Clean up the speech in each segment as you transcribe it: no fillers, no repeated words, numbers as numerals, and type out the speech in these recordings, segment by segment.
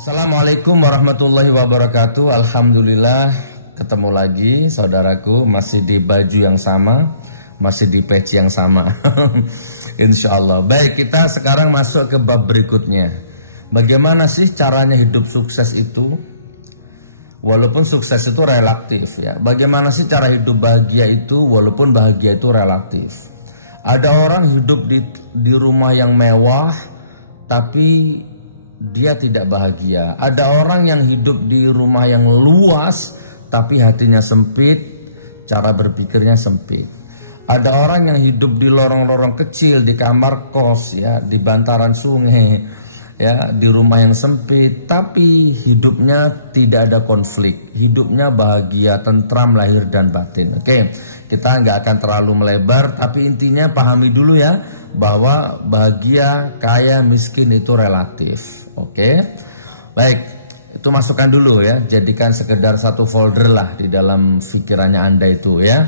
Assalamualaikum warahmatullahi wabarakatuh. Alhamdulillah ketemu lagi saudaraku, masih di baju yang sama, masih di peci yang sama. Insya Allah. Baik, kita sekarang masuk ke bab berikutnya. Bagaimana sih caranya hidup sukses itu? Walaupun sukses itu relatif ya. Bagaimana sih cara hidup bahagia itu? Walaupun bahagia itu relatif. Ada orang hidup di rumah yang mewah, tapi dia tidak bahagia. Ada orang yang hidup di rumah yang luas, tapi hatinya sempit, cara berpikirnya sempit. Ada orang yang hidup di lorong-lorong kecil, di kamar kos ya, di bantaran sungai ya, di rumah yang sempit, tapi hidupnya tidak ada konflik, hidupnya bahagia, tentram lahir dan batin. Oke, kita nggak akan terlalu melebar, tapi intinya pahami dulu ya, bahwa bahagia, kaya, miskin itu relatif. Oke, baik, itu masukkan dulu ya, jadikan sekedar satu folder lah di dalam pikirannya Anda itu ya.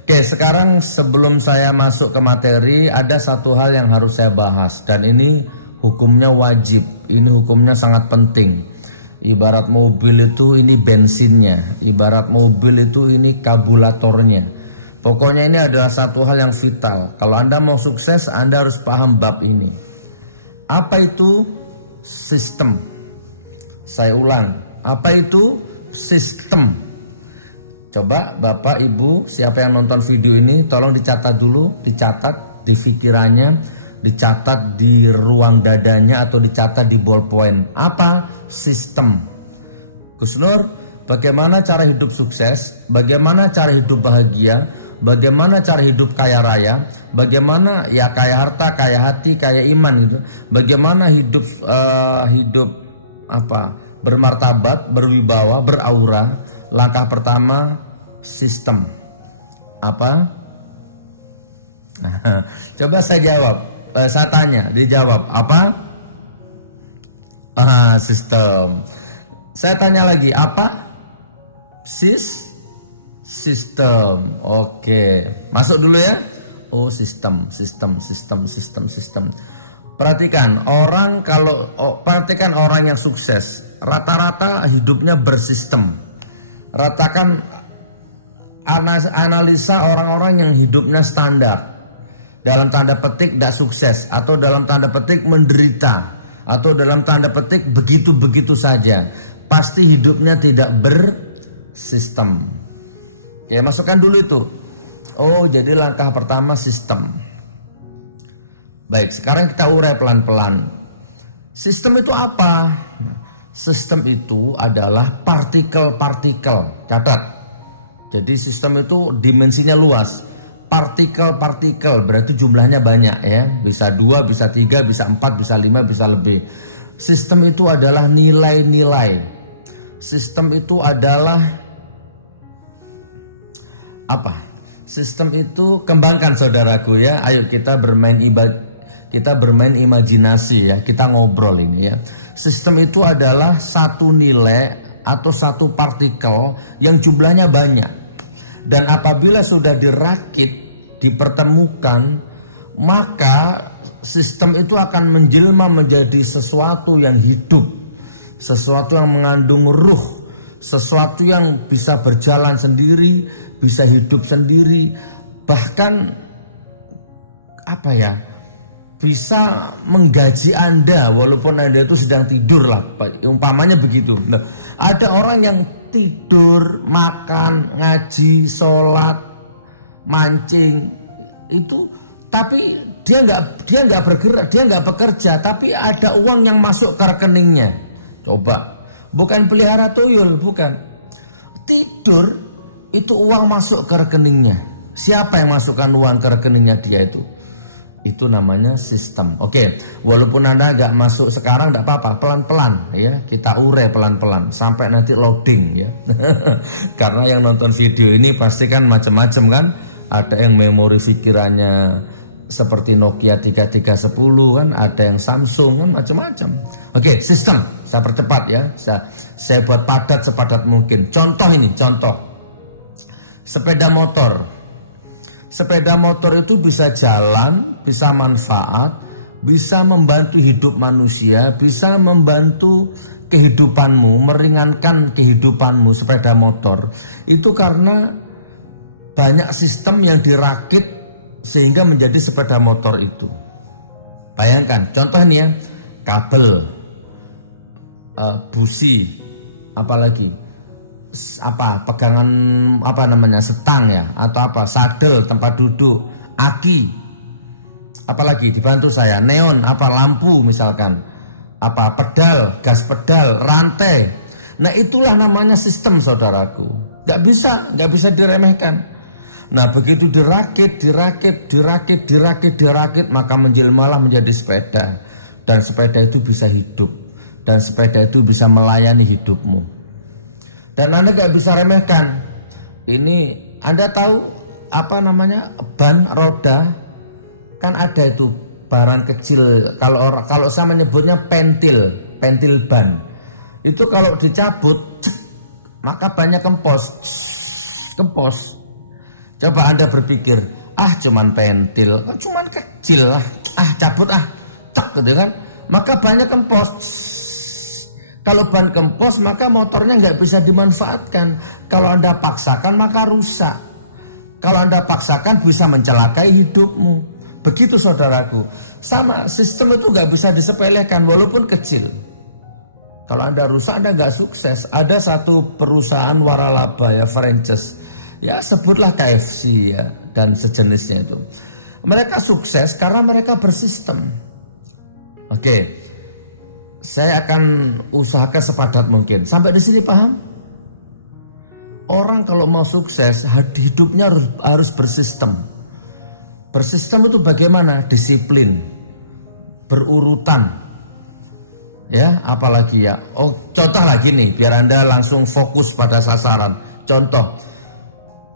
Oke, sekarang sebelum saya masuk ke materi, ada satu hal yang harus saya bahas, dan ini hukumnya wajib, ini hukumnya sangat penting. Ibarat mobil itu ini bensinnya, ibarat mobil itu ini karburatornya. Pokoknya ini adalah satu hal yang vital. Kalau Anda mau sukses, Anda harus paham bab ini. Apa itu sistem? Saya ulang, apa itu sistem? Coba Bapak Ibu, siapa yang nonton video ini, tolong dicatat dulu, dicatat di pikirannya, dicatat di ruang dadanya, atau dicatat di ballpoint. Apa sistem? Gus Nur, bagaimana cara hidup sukses? Bagaimana cara hidup bahagia? Bagaimana cara hidup kaya raya? Bagaimana ya kaya harta, kaya hati, kaya iman gitu? Bagaimana hidup bermartabat, berwibawa, beraura? Langkah pertama sistem. Apa? Coba saya jawab. Saya tanya, dijawab apa? Sistem. Saya tanya lagi, apa? Sistem. Oke, masuk dulu ya. Oh, sistem. Perhatikan perhatikan orang yang sukses, rata-rata hidupnya bersistem. Ratakan analisa orang-orang yang hidupnya standar, dalam tanda petik tidak sukses, atau dalam tanda petik menderita, atau dalam tanda petik begitu-begitu saja. Pasti hidupnya tidak bersistem. Oke, masukkan dulu itu. Oh, jadi langkah pertama sistem. Baik, sekarang kita urai pelan-pelan. Sistem itu apa? Sistem itu adalah partikel-partikel. Catat. Jadi sistem itu dimensinya luas. Partikel-partikel berarti jumlahnya banyak ya. Bisa 2, bisa 3, bisa 4, bisa 5, bisa lebih. Sistem itu adalah nilai-nilai. Sistem itu adalah apa? Sistem itu kembangkan saudaraku ya. Ayo kita bermain imajinasi ya. Kita ngobrol ini ya. Sistem itu adalah satu nilai atau satu partikel yang jumlahnya banyak. Dan apabila sudah dirakit, dipertemukan, maka sistem itu akan menjelma menjadi sesuatu yang hidup, sesuatu yang mengandung ruh, sesuatu yang bisa berjalan sendiri, bisa hidup sendiri, bahkan bisa menggaji Anda walaupun Anda itu sedang tidur lah, umpamanya begitu. Nah, ada orang yang tidur, makan, ngaji, sholat, mancing itu, tapi dia nggak bergerak, dia nggak bekerja, tapi ada uang yang masuk ke rekeningnya. Coba, bukan pelihara tuyul, bukan. Tidur itu uang masuk ke rekeningnya. Siapa yang masukkan uang ke rekeningnya dia itu? Itu namanya sistem. Oke, walaupun Anda nggak masuk sekarang tidak apa-apa, pelan-pelan ya. Kita urai pelan-pelan sampai nanti loading ya. Karena yang nonton video ini pasti kan macam-macam kan. Ada yang memori pikirannya seperti Nokia 3310 kan, ada yang Samsung kan, macam-macam. Oke, sistem. Saya percepat ya. Saya buat padat sepadat mungkin. Contoh ini, contoh. Sepeda motor. Sepeda motor itu bisa jalan, bisa manfaat, bisa membantu hidup manusia, bisa membantu kehidupanmu, meringankan kehidupanmu sepeda motor, itu karena banyak sistem yang dirakit sehingga menjadi sepeda motor itu. Bayangkan, contohnya ya, kabel, busi, apalagi pegangan setang ya, atau sadel tempat duduk, aki, apalagi dibantu saya, neon, lampu misalkan, pedal, gas pedal, rantai. Nah itulah namanya sistem, saudaraku. Gak bisa diremehkan. Nah begitu dirakit, maka menjelmalah menjadi sepeda. Dan sepeda itu bisa hidup. Dan sepeda itu bisa melayani hidupmu. Dan Anda gak bisa remehkan. Ini Anda tahu ban roda, kan ada itu barang kecil, kalau saya menyebutnya pentil ban. Itu kalau dicabut, maka banyak kempos. Coba Anda berpikir, cuman pentil, cuman kecil lah, cabut cek gitu kan. Maka banyak kempos. Kalau ban kempos, maka motornya nggak bisa dimanfaatkan. Kalau Anda paksakan, maka rusak. Kalau Anda paksakan, bisa mencelakai hidupmu. Begitu saudaraku, sama sistem itu gak bisa disepelekan walaupun kecil. Kalau Anda rusak, Anda gak sukses. Ada satu perusahaan waralaba ya, franchise, ya sebutlah KFC ya, dan sejenisnya itu. Mereka sukses karena mereka bersistem. Oke, saya akan usahakan sepadat mungkin. Sampai di sini paham? Orang kalau mau sukses, hidupnya harus bersistem. Bersistem itu bagaimana? Disiplin, berurutan, ya, apalagi ya. Contoh lagi nih, biar Anda langsung fokus pada sasaran. Contoh,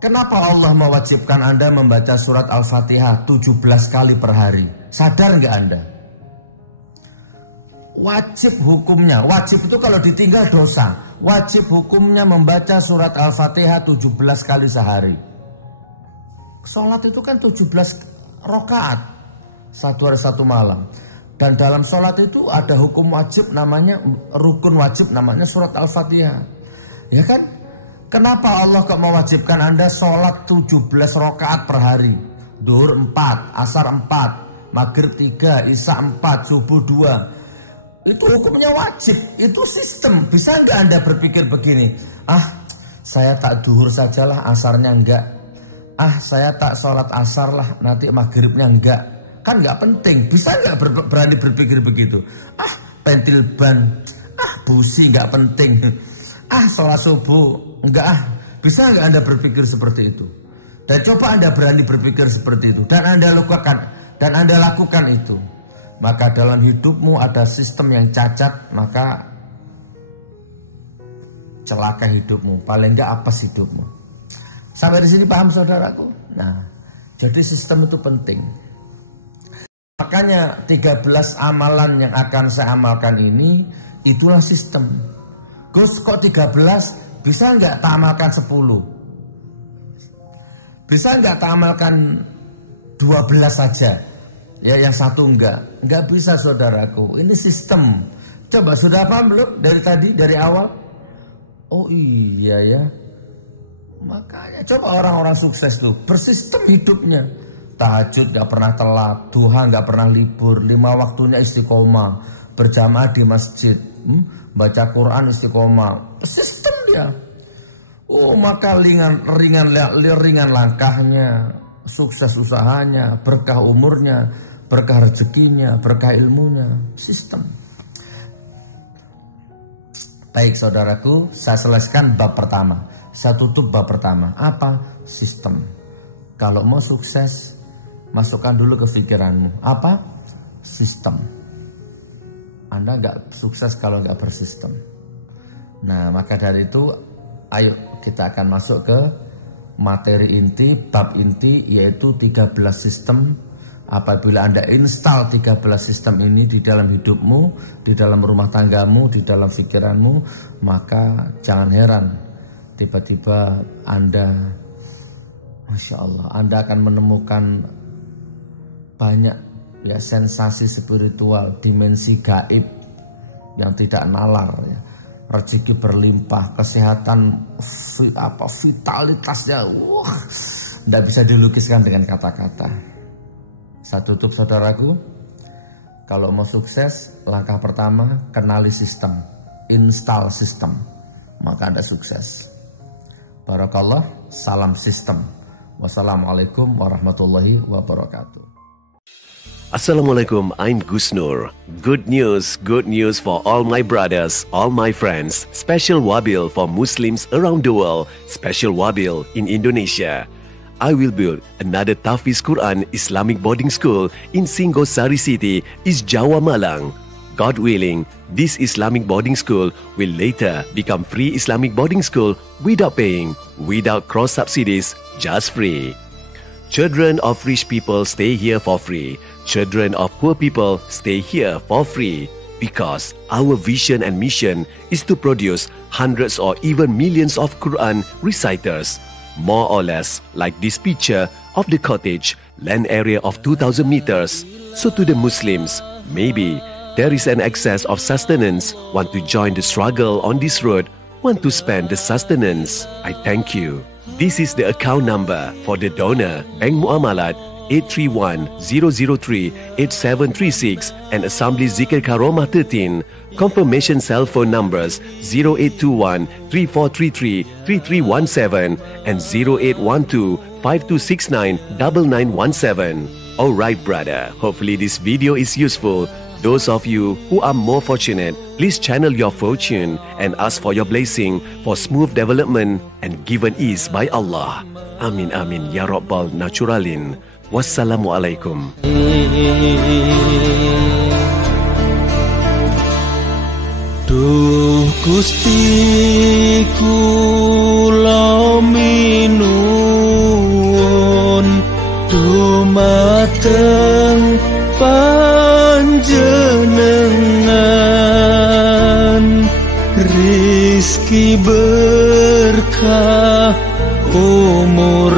kenapa Allah mewajibkan Anda membaca surat Al-Fatihah 17 kali per hari? Sadar nggak Anda? Wajib hukumnya, wajib itu kalau ditinggal dosa. Wajib hukumnya membaca surat Al-Fatihah 17 kali sehari. Sholat itu kan 17 rakaat, satu hari satu malam. Dan dalam sholat itu ada hukum wajib namanya, rukun wajib namanya surat Al-Fatihah. Ya kan? Kenapa Allah kok mewajibkan Anda sholat 17 rakaat per hari? Duhur 4, asar 4, maghrib 3, isya 4, subuh 2. Itu hukumnya wajib, itu sistem. Bisa nggak Anda berpikir begini? Saya tak duhur sajalah, asarnya enggak. Saya tak sholat asar lah, nanti maghribnya enggak. Kan enggak penting. Bisa enggak berani berpikir begitu? Pentil ban, busi enggak penting. Sholat subuh enggak. Bisa enggak Anda berpikir seperti itu? Dan coba Anda berani berpikir seperti itu, dan Anda lakukan itu. Maka dalam hidupmu ada sistem yang cacat, maka celaka hidupmu, paling enggak apes hidupmu. Sampai di sini paham saudaraku? Nah, jadi sistem itu penting. Makanya 13 amalan yang akan saya amalkan ini, itulah sistem. Gus kok 13? Bisa nggak tak amalkan 10? Bisa nggak tak amalkan 12 saja? Ya yang satu enggak. Enggak bisa saudaraku. Ini sistem. Coba sudah paham belum dari awal? Oh iya ya. Makanya coba orang-orang sukses tuh bersistem hidupnya. Tahajud gak pernah telat, duha gak pernah libur, 5 waktunya istiqomah, berjamaah di masjid, baca Quran istiqomah. Sistem dia. Maka ringan langkahnya, sukses usahanya, berkah umurnya, berkah rezekinya, berkah ilmunya. Sistem. Baik saudaraku, saya selesaikan bab pertama. Saya tutup bab pertama. Apa? Sistem. Kalau mau sukses, masukkan dulu ke pikiranmu. Apa? Sistem. Anda gak sukses kalau gak bersistem. Nah maka dari itu, ayo kita akan masuk ke materi inti, bab inti, yaitu 13 sistem. Apabila Anda install 13 sistem ini di dalam hidupmu, di dalam rumah tanggamu, di dalam pikiranmu, maka jangan heran tiba-tiba Anda, Masya Allah, Anda akan menemukan banyak ya sensasi spiritual, dimensi gaib yang tidak nalar ya. Rezeki berlimpah, kesehatan, vitalitasnya, tidak bisa dilukiskan dengan kata-kata. Saya tutup saudaraku, kalau mau sukses, langkah pertama kenali sistem, install sistem, maka Anda sukses. Barakallah, salam sistem. Wassalamualaikum warahmatullahi wabarakatuh. Assalamualaikum, I'm Gus Nur. Good news for all my brothers, all my friends. Special wabil for Muslims around the world. Special wabil in Indonesia. I will build another Tahfiz Quran Islamic boarding school in Singosari City, East Jawa, Malang. God willing, this Islamic boarding school will later become free Islamic boarding school without paying, without cross subsidies, just free. Children of rich people stay here for free. Children of poor people stay here for free. Because our vision and mission is to produce hundreds or even millions of Quran reciters. More or less like this picture of the cottage, land area of 2,000 meters. So to the Muslims, maybe there is an excess of sustenance, want to join the struggle on this road, want to spend the sustenance. I thank you. This is the account number for the donor, Bank Muamalat 831-003-8736 and Assembly Zikir Karomah 13. Confirmation cell phone numbers 0821-3433-3317 and 0812-5269-9917. Alright brother, hopefully this video is useful. Those of you who are more fortunate, please channel your fortune and ask for your blessing for smooth development and given ease by Allah. Amin amin ya rabbal naturalin. Wassalamualaikum. Duh Gusti kula minuwun dumateng panjenengan, rizki berkah umur